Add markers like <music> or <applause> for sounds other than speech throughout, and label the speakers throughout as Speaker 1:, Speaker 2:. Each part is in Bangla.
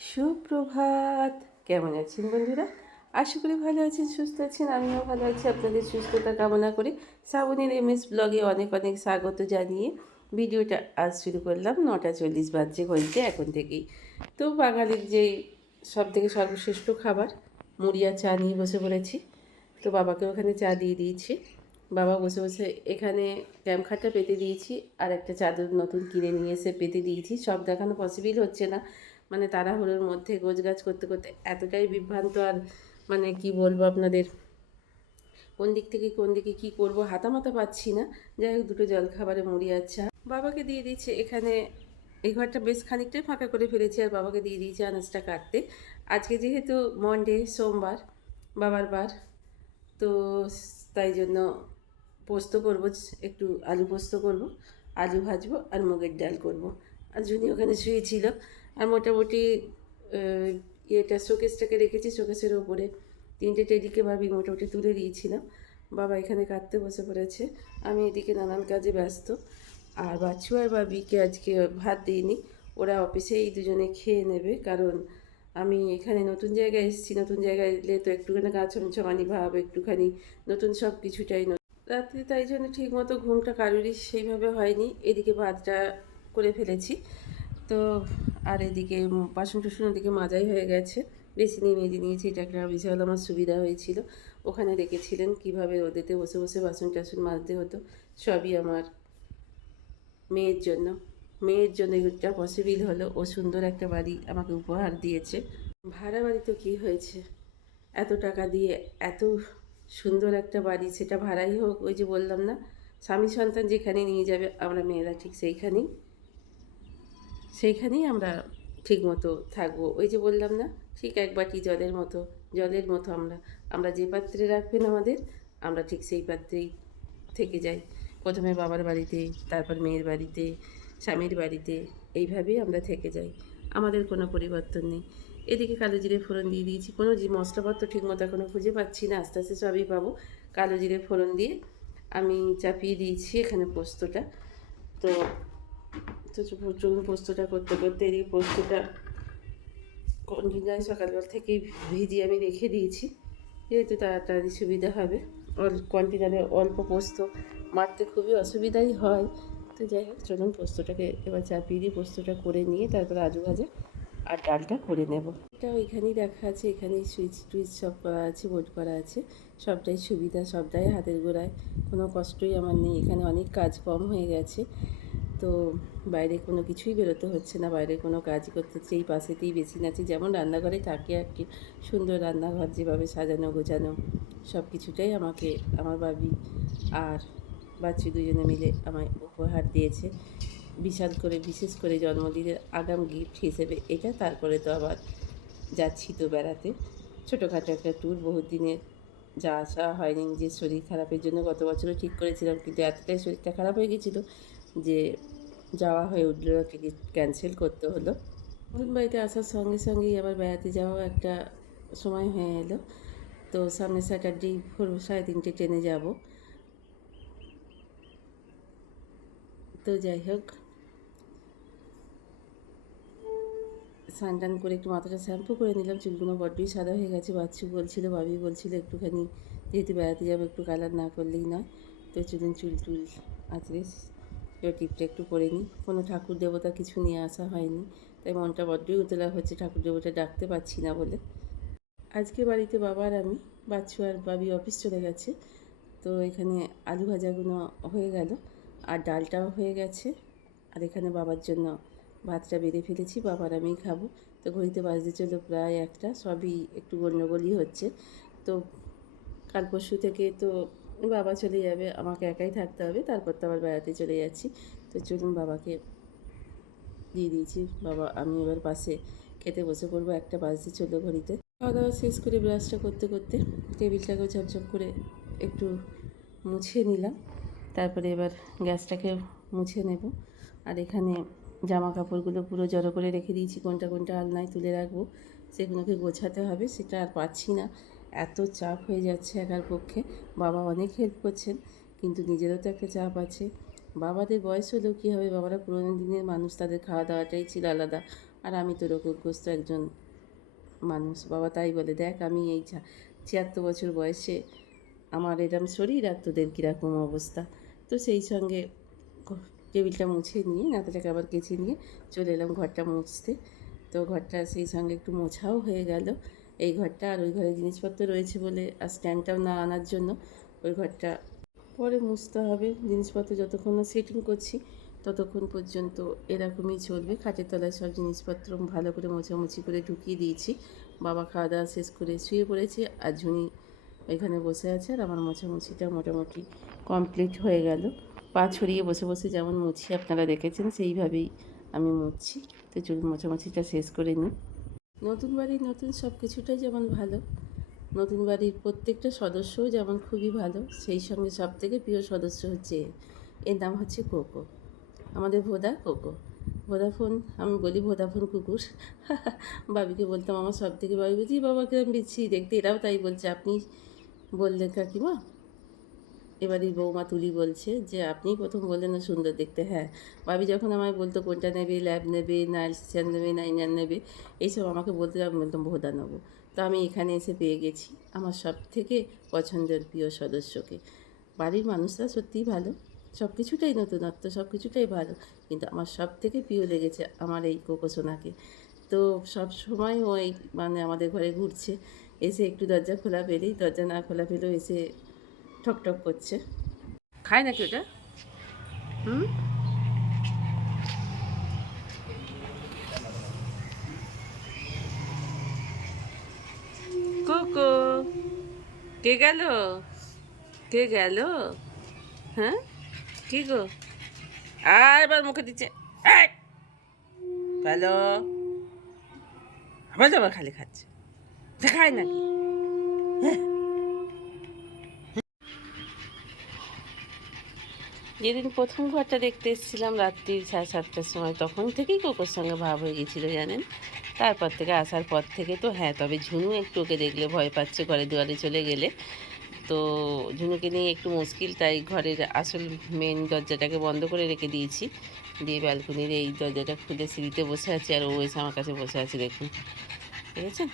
Speaker 1: সুপ্রভাত। কেমন আছেন বন্ধুরা? আশা করি ভালো আছেন, সুস্থ আছেন, আমিও ভালো আছি। আপনাদের সুস্থতা কামনা করি শ্রাবণীর এম এস ব্লগে অনেক অনেক স্বাগত জানিয়ে ভিডিওটা আজ শুরু করলাম। নটা চল্লিশ বাজছে ঘড়িতে, এখন থেকেই। তো বাঙালির যেই সব থেকে সর্বশ্রেষ্ঠ খাবার মুড়ি আর চা নিয়ে বসে পড়েছি। তো বাবাকে ওখানে চা দিয়ে দিয়েছি। বাবা বসে বসে এখানে ক্যাম্পখাটটা পেতে দিয়েছি আর একটা চাদর নতুন কিনে নিয়ে এসে পেতে দিয়েছি। সব দেখানো পসিবল হচ্ছে না। মানে তাড়াহুড়োর মধ্যে গোছগাছ করতে করতে এতটাই বিভ্রান্ত আর মানে কি বলব আপনাদের? কোন দিক থেকে কোন দিকে কি করব হাতামাতা পাচ্ছি না। যাই হোক, দুটো জলখাবারে মুড়ি আচ্ছা বাবাকে দিয়ে দিচ্ছে এখানে, এই ঘরটা বেশ খানিকটাই ফাঁকা করে ফেলেছি আর বাবাকে দিয়ে দিয়েছি আনাজটা কাটতে। আজকে যেহেতু মন্ডে সোমবার, বাবার বার, তো তাই জন্য পোস্ত করব, একটু আলু পোস্ত করব, আলু ভাজবো আর মুগের ডাল করব। আর জুনি ওখানে শুয়েছিল। আর মোটামুটি ইয়েটা শোকেসটাকে রেখেছি, শোকেসের ওপরে। তিনটে টেডিকে ভাবি মোটামুটি তুলে দিয়েছিলাম। বাবা এখানে কাটতে বসে পড়েছে। আমি এদিকে নানান কাজে ব্যস্ত। আর বাচ্চু আর বাবিকে আজকে ভাত দিইনি। ওরা অফিসেই দুজনে খেয়ে নেবে। কারণ আমি এখানে নতুন জায়গায় এসেছি। নতুন জায়গায় এলে তো একটুখানি গা ছমছমানি ভাব, একটুখানি নতুন সব কিছুটাই রাত্রে তাই জন্য ঠিক মতো ঘুমটা কারোরই সেইভাবে হয়নি। এদিকে ভাতটা করে ফেলেছি। তো আর এদিকে বাসন টাসন ওদিকে মাজাই হয়ে গেছে। বেশি নিয়ে মেজে নিয়েছি, এটা একটা বিশাল আমার সুবিধা হয়েছিল। ওখানে রেখেছিলেন কীভাবে ওদেরতে বসে বসে বাসন টাসন মাজতে হতো, সবই আমার মেয়ের জন্য। মেয়ের জন্য এটা পসিবল হলো, ও সুন্দর একটা বাড়ি আমাকে উপহার দিয়েছে। ভাড়া বাড়ি তো কী হয়েছে? এত টাকা দিয়ে এত সুন্দর একটা বাড়ি, সেটা ভাড়াই হোক, ওই যে বললাম না, স্বামী সন্তান যেখানে নিয়ে যাবে, আমরা মেয়েরা ঠিক সেইখানেই সেইখানেই আমরা ঠিক মতো থাকব। ওই যে বললাম না, ঠিক এক বাটি জলের মতো জলের মতো আমরা আমরা যে পাত্রে রাখবেন আমাদের, আমরা ঠিক সেই পাত্রেই থেকে যাই। প্রথমে বাবার বাড়িতে, তারপর মেয়ের বাড়িতে, স্বামীর বাড়িতে, এইভাবেই আমরা থেকে যাই। আমাদের কোনো পরিবর্তন নেই। এদিকে কালো জিরে ফোড়ন দিয়ে দিয়েছি। কোনো জি মশলাপত্র ঠিকমতো এখনও খুঁজে পাচ্ছি না, আস্তে আস্তে সবই পাবো। কালো জিরে ফোড়ন দিয়ে আমি চাপিয়ে দিয়েছি এখানে পোস্তটা। তো তো চলুন পোস্তটা করতে করতে এদিকে পোস্তটা কন্টিনিউ সকালবেলা থেকেই ভিজিয়ে আমি রেখে দিয়েছি। যেহেতু তাড়াতাড়ি সুবিধা হবে কন্টিনারে অল্প পোস্ত, মারতে খুবই অসুবিধাই হয়। তো যাই হোক, চলুন পোস্তটাকে এবার চাপিয়ে দিয়ে পোস্তটা করে নিয়ে তারপর আলু ভাজা আর ডালটা করে নেব। এটা ওইখানেই রাখা আছে, এখানেই সুইচ, টুইচ সব করা আছে, বোর্ড করা আছে। সবটাই সুবিধা, সবটাই হাতের গোড়ায়। কোনো কষ্টই আমার নেই, এখানে অনেক কাজ কম হয়ে গেছে। তো বাইরে কোনো কিছুই বেরোতে হচ্ছে না, বাইরে কোনো কাজ করতে হচ্ছে এই পাশেতেই বেশি নাচি, যেমন রান্নাঘরে থাকে আর কি, সুন্দর রান্নাঘর যেভাবে সাজানো, গোছানো, সব কিছুটাই আমাকে, আমার বাবি আর বাচ্চু দুজনে মিলে আমায় উপহার দিয়েছে। বিশাল করে, বিশেষ করে জন্মদিনের আগাম গিফট হিসেবে এটা, তারপরে তো আবার যাচ্ছি তো বেড়াতে। ছোটোখাটো একটা ট্যুর বহুত দিনের যা আসা হয়নি, নিজের শরীর খারাপের জন্য গত বছরও ঠিক করেছিলাম, কিন্তু এতটাই শরীরটা খারাপ হয়ে গেছিল যে যাওয়া হয়ে উঠল না টিকিট ক্যান্সেল করতে হলো। নতুন বাড়িতে আসার সঙ্গে সঙ্গেই আবার বেড়াতে যাওয়াও একটা সময় হয়ে এলো। তো সামনে স্যাটারডে ভোর সাড়ে তিনটে ট্রেনে যাব। তো যাই হোক, স্নান টান করে একটু মাথাটা শ্যাম্পু করে নিলাম। চুলগুলো বড্ডই সাদা হয়ে গেছে। বাচ্চু বলছিল বাবি বলছিল, একটুখানি যেহেতু বেড়াতে যাব, একটু কালার না করলেই নয়। তো চলুন চুল টুল আজকে কেউ টিপটা একটু করে নিই। কোনো ঠাকুর দেবতা কিছু নিয়ে আসা হয়নি, তাই মনটা বড্ডই উতলা হচ্ছে ঠাকুর দেবতা ডাকতে পারছি না বলে। আজকে বাড়িতে বাবা আর আমি, বাচ্চু আর বাবি অফিস চলে গেছে, তো এখানে আলু ভাজাগুলো হয়ে গেল আর ডালটাও হয়ে গেছে। আর এখানে বাবার জন্য ভাতটা বেড়ে ফেলেছি বাবার আমি খাব। তো ঘড়িতে বাজতে চলো প্রায় একটা, সবই একটু গণ্ডগোলই হচ্ছে। তো কাল পরশু থেকে তো বাবা চলে যাবে, আমাকে একাই থাকতে হবে, তারপর তো আবার বেড়াতে চলে যাচ্ছি। তো চলুন বাবাকে দিয়ে দিয়েছি। বাবা, আমি এবার পাশে খেতে বসে পড়ব, একটা বাজতে চলল ঘড়িতে। খাওয়া দাওয়া শেষ করে ব্রাশটা করতে করতে টেবিলটাকেও ঝপঝপ করে একটু মুছে নিলাম। তারপরে এবার গ্যাসটাকে মুছে নেব। আর এখানে জামা কাপড়গুলো পুরো জড়ো করে রেখে দিয়েছি, কোনটা কোনটা আলনায় তুলে রাখব, সেগুলোকে গোছাতে হবে, সেটা আর পাচ্ছি না। এত চাপ হয়ে যাচ্ছে একার পক্ষে। বাবা অনেক হেল্প করছেন, কিন্তু নিজেরও তো একটা চাপ আছে। বাবাদের বয়স হলেও কী হবে? বাবারা পুরোনো দিনের মানুষ, তাদের খাওয়া দাওয়াটাই ছিল আলাদা। আর আমি তো রোগগ্রস্ত একজন মানুষ, বাবা তাই বলে, দেখ, আমি এই ছিয়াত্তর বছর বয়সে আমার এরম শরীর আর তোদের কীরকম অবস্থা। তো সেই সঙ্গে টেবিলটা মুছে নিয়ে, নাতাটাকে আবার কেচে নিয়ে চলে এলাম ঘরটা মুছতে। তো ঘরটা সেই সঙ্গে একটু মোছাও হয়ে গেল। এই ঘরটা আর ওই ঘরে জিনিসপত্র রয়েছে বলে আর স্ট্যান্ডটাও না আনার জন্য ওই ঘরটা। পরে মুছতে হবে, জিনিসপত্র যতক্ষণ না সেটিং করছি, ততক্ষণ পর্যন্ত এরকমই চলবে। খাটের তলায় সব জিনিসপত্র ভালো করে মোছামুছি করে ঢুকিয়ে দিয়েছি। বাবা খাওয়া দাওয়া শেষ করে শুয়ে পড়েছে আর ঝুনি ওইখানে বসে আছে আর আমার মোছামুছিটা মোটামুটি কমপ্লিট হয়ে গেল। পা ছড়িয়ে বসে বসে যেমন মুছি আপনারা দেখেছেন, সেইভাবেই আমি মুছছি। তো চলুন মোছামুছিটা শেষ করে নিই। নতুন বাড়ির নতুন সব কিছুটাই যেমন ভালো, নতুন বাড়ির প্রত্যেকটা সদস্যও যেমন খুবই ভালো, সেই সঙ্গে সব থেকে প্রিয় সদস্য হচ্ছে। এর নাম হচ্ছে কোকো। আমাদের ভোদা কোকো। ভোদাফোন, আমি বলি ভোদাফোন কুকুর। <laughs> বাবিকে বলতাম, আমার সব থেকে বাবি বলছি বাবা কিরম বিচ্ছি দেখতে। এরাও তাই বলছে, আপনি বললেন কাকিমা এবারই বৌমা তুলি বলছে যে আপনি প্রথম বললেন না সুন্দর দেখতে। হ্যাঁ ভাবি যখন আমায় বলতো, কোনটা নেবে, ল্যাব নেবে, না এলসিয়ান নেবে, না ইনার নেবে? এইসব আমাকে বলতে আমি বলতাম, ভোদা নেব। তো আমি এখানে এসে পেয়ে গেছি আমার সব থেকে পছন্দের প্রিয় সদস্যকে। বাড়ির মানুষরা সত্যিই ভালো সব কিছুটাই নতুনত্ব সব কিছুটাই ভালো, কিন্তু আমার সব থেকে প্রিয় লেগেছে আমার এই কোকোসোনাকে তো সব সময় ওই মানে আমাদের ঘরে ঘুরছে, এসে একটু দরজা খোলা পেলেই, দরজা না খোলা পেলেও এসে ঠকঠক করছে। খায় নাকি ওটা? হুম? কোকো কে গেল? কে গেল? হ্যাঁ? কি গো? আর এবার মুখে দিচ্ছে! ভালো আবার আবার খালি খাচ্ছে। দেখায় নাকি? যেদিন প্রথম ঘরটা দেখতে এসেছিলাম রাত্রি সাড়ে সাতটার সময়, তখন থেকেই কোকোর সঙ্গে ভাব হয়ে গেছিল জানেন? তারপর থেকে আসার পর থেকে তো হ্যাঁ তবে ঝুনু একটু ওকে দেখলে ভয় পাচ্ছে ঘরে দুয়ারে চলে গেলে। তো ঝুনুকে নিয়ে একটু মুশকিল, তাই ঘরের আসল মেন দরজাটাকে বন্ধ করে রেখে দিয়েছি। দিয়ে ব্যালকনির এই দরজাটা খুলে সিঁড়িতে বসে আছে, আর ও এসে আমার কাছে বসে আছে, দেখুন। ঠিক আছে?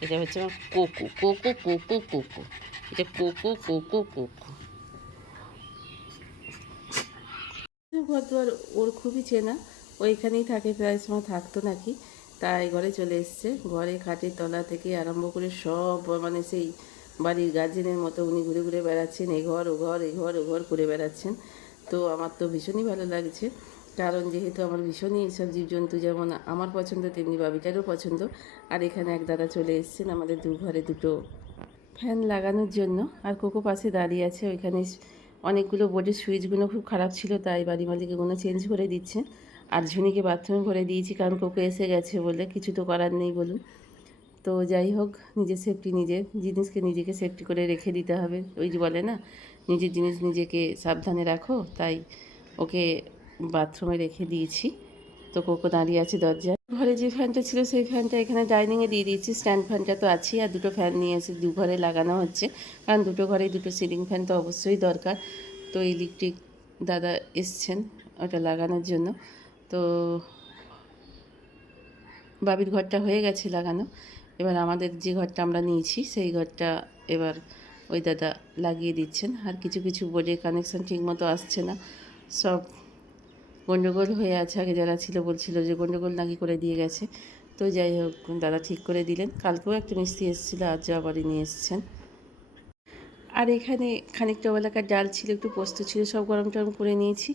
Speaker 1: এটা হচ্ছে আমার কোকো কোকো কোকো কোকো। এটা কোকো কোকো কোকো। ঘর দুয়ার ওর খুবই চেনা। ওইখানেই থাকে প্রায় সময় থাকতো নাকি। তাই ঘরে চলে এসছে। ঘরে খাটের তলা থেকে আরম্ভ করে সব মানে সেই বাড়ির গার্জেনের মতো উনি ঘুরে ঘুরে বেড়াচ্ছেন। এ ঘর, ও ঘর, এ ঘর, ও ঘর করে বেড়াচ্ছেন। তো আমার তো ভীষণই ভালো লাগছে। কারণ যেহেতু আমার ভীষণই এইসব জীবজন্তু, যেমন আমার পছন্দ, তেমনি বাবিটারও পছন্দ। আর এখানে এক দাদা চলে এসছেন আমাদের দু ঘরে দুটো ফ্যান লাগানোর জন্য। আর কোকো পাশে দাঁড়িয়ে আছে। ওইখানে অনেকগুলো বোর্ডের সুইচগুলো খুব খারাপ ছিল, তাই বাড়ি মালিক এগুলো চেঞ্জ করে দিচ্ছে। আর ঝুনিকে বাথরুমে ভরে দিয়েছি, কারণ কোকো এসে গেছে বলে, কিছু তো করার নেই বলুন। তো যাই হোক, নিজের সেফটি নিজের, জিনিসকে নিজেকে সেফটি করে রেখে দিতে হবে। ওই যে বলে না, নিজের জিনিস নিজেকে সাবধানে রাখো, তাই ওকে বাথরুমে রেখে দিয়েছি। তো কোকো দাঁড়িয়ে আছে দরজায়। ঘরে যে ফ্যানটা ছিল সেই ফ্যানটা এখানে ডাইনিংয়ে দিয়ে দিয়েছি। স্ট্যান্ড ফ্যানটা তো আছেই আর দুটো ফ্যান নিয়ে এসে দু ঘরে লাগানো হচ্ছে। কারণ দুটো ঘরেই দুটো সিলিং ফ্যান তো অবশ্যই দরকার। তো ইলেকট্রিক দাদা এসছেন ওটা লাগানোর জন্য। তো বাবির ঘরটা হয়ে গেছে লাগানো। এবার আমাদের যে ঘরটা আমরা নিয়েছি সেই ঘরটা এবার ওই দাদা লাগিয়ে দিচ্ছেন। আর কিছু কিছু বোর্ডের কানেকশান ঠিকমতো আসছে না। সব গণ্ডগোল হয়ে আছে, আগে যারা ছিল বলছিল যে গণ্ডগোল নাকি করে দিয়ে গেছে। তো যাই হোক, দাদা ঠিক করে দিলেন। কালকেও একটা মিস্ত্রি এসেছিল, আজও আবারই নিয়ে এসছেন। আর এখানে খানিকটা বেলাকার ডাল ছিল, একটু পোস্ত ছিল, সব গরম টরম করে নিয়েছি।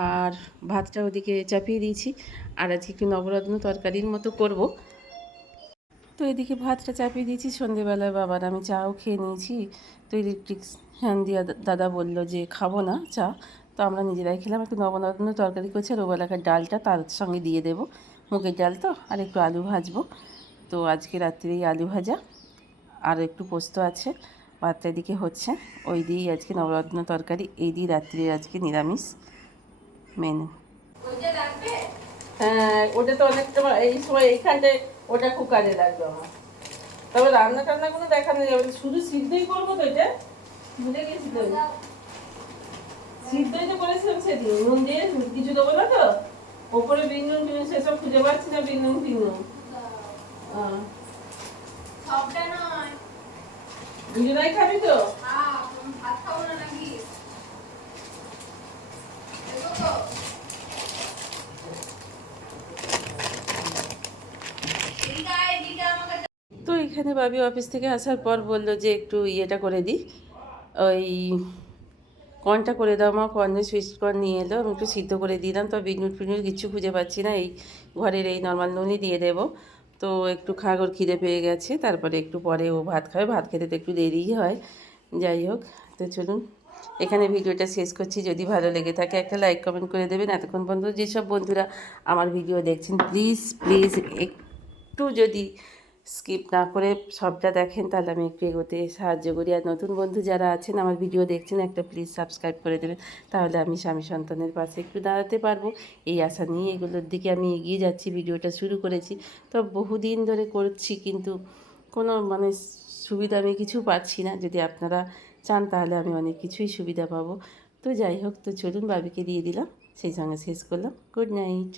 Speaker 1: আর ভাতটা ওদিকে চাপিয়ে দিয়েছি। আর আজকে একটু নবরত্ন তরকারির মতো করব। তো এদিকে ভাতটা চাপিয়ে দিয়েছি সন্ধেবেলায় বাবার আমি চাও খেয়ে নিয়েছি। তো ইলেকট্রিক ফ্যান দিয়া দাদা বলল যে খাব না চা। তো আমরা নিজেরাই খেলাম। একটু নবরত্ন তরকারি করছি, আর ওবেলাকার ডালটা তার সঙ্গে দিয়ে দেবো। মুগের ডাল তো, আর একটু আলু ভাজবো। তো আজকে রাত্রে আলু ভাজা, আর একটু পোস্ত আছে। ভাতটা এদিকে হচ্ছে। ওই দিয়েই আজকে নবরত্ন তরকারি, এই দিয়ে রাত্রে আজকে নিরামিষ মেনু হ্যাঁ ওটা তো অনেকটা এই সময় এইখানটায় ওটা খুব কাজে লাগবে আমার। তবে রান্না টান্না কোনো দেখানো যাবে শুধু সিদ্ধই করব তো এটা। গেছি তো। সিদ্ধই তো করেছিলাম সেদিন নুন দিয়ে কিছু দেবো না তো? ওপরে বিনুন টিনুন সেসব খুঁজে পাচ্ছি না টিনুন। আহ,
Speaker 2: সবটা নয়।
Speaker 1: দুজনাই খাবি তো?
Speaker 2: হ্যাঁ ভাত খাব না নাকি?
Speaker 1: তো এখানে বাবি অফিস থেকে আসার পর বলল যে একটু ইয়েটা করে দিই। ওই কর্নটা করে দাও মা কর্নের সুইচ কর্ন নিয়ে এলো। আমি একটু সিদ্ধ করে দিলাম। তো বিনুট ফিনুট কিছু খুঁজে পাচ্ছি না। এই ঘরের এই নর্মাল নুনই দিয়ে দেবো। তো একটু খাগর খিদে পেয়ে গেছে। তারপরে একটু পরে ও ভাত খাবে। ভাত খেতে তো একটু দেরিই হয়। যাই হোক, তো চলুন। এখানে ভিডিওটা শেষ করছি। যদি ভালো লেগে থাকে, একটা লাইক কমেন্ট করে দেবেন। এতক্ষণ পর্যন্ত যেসব বন্ধুরা আমার ভিডিও দেখছেন প্লিজ প্লিজ একটু যদি স্কিপ না করে সবটা দেখেন, তাহলে আমি একটু এগোতে সাহায্য করি। আর নতুন বন্ধু যারা আছেন, আমার ভিডিও দেখছেন, একটা প্লিজ সাবস্ক্রাইব করে দেবেন। তাহলে আমি স্বামী সন্তানের পাশে একটু দাঁড়াতে পারব। এই আশা নিয়ে এগুলোর দিকে আমি এগিয়ে যাচ্ছি ভিডিওটা শুরু করেছি। তো বহুদিন ধরে করছি, কিন্তু কোনো মানে সুবিধা আমি কিছু পাচ্ছি না। যদি আপনারা চান, তাহলে আমি অনেক কিছুই সুবিধা পাবো। তো যাই হোক, তো চলুন বাবিকে দিয়ে দিলাম। সেই সঙ্গে শেষ করলাম। Good night